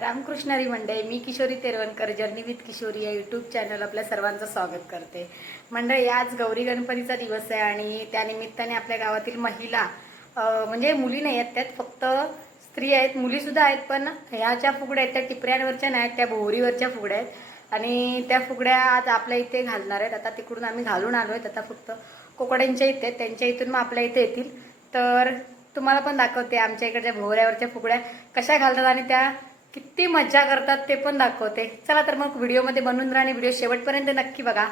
रामकृष्णारी मंडळी मी Kishori Terwankar journey with Kishori या यूट्यूब चॅनल आपल्या सर्वांचं स्वागत करते. मंडळी आज गौरी गणपतीचा दिवस आहे आणि त्यानिमित्ताने आपल्या गावातील महिला म्हणजे मुली नाही आहेत त्यात फक्त स्त्री आहेत मुलीसुद्धा आहेत पण ह्या ज्या फुगड्या आहेत त्या टिपऱ्यांवरच्या नाही आहेत त्या भोवरीवरच्या फुगड्या आहेत. आणि त्या फुगड्या आज आपल्या इथे घालणार आहेत. आता तिकडून आम्ही घालून आलो आहेत आता फक्त कोकड्यांच्या इथे आहेत. त्यांच्या इथून मग आपल्या इथे येतील. तर तुम्हाला पण दाखवते आमच्या इकडच्या भोवऱ्यावरच्या फुगड्या कशा घालतात आणि त्या किती मज्जा करतात ते पण दाखवते. चला तर मग व्हिडिओमध्ये बनवून राहा आणि व्हिडिओ शेवटपर्यंत नक्की बघा.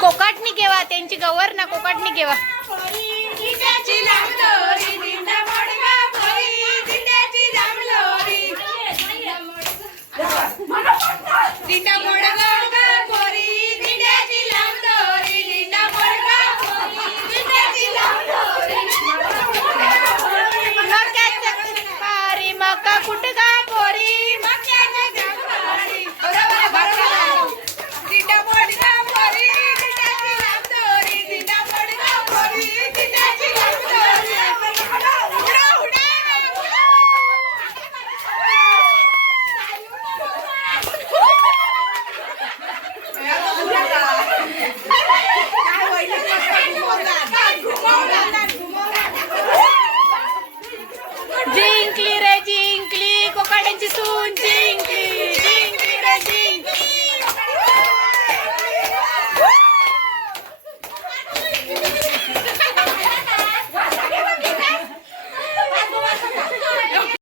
कोकाटणी केव्हा त्यांची गवर ना कोकाटणी केव्हा दिंडा मोड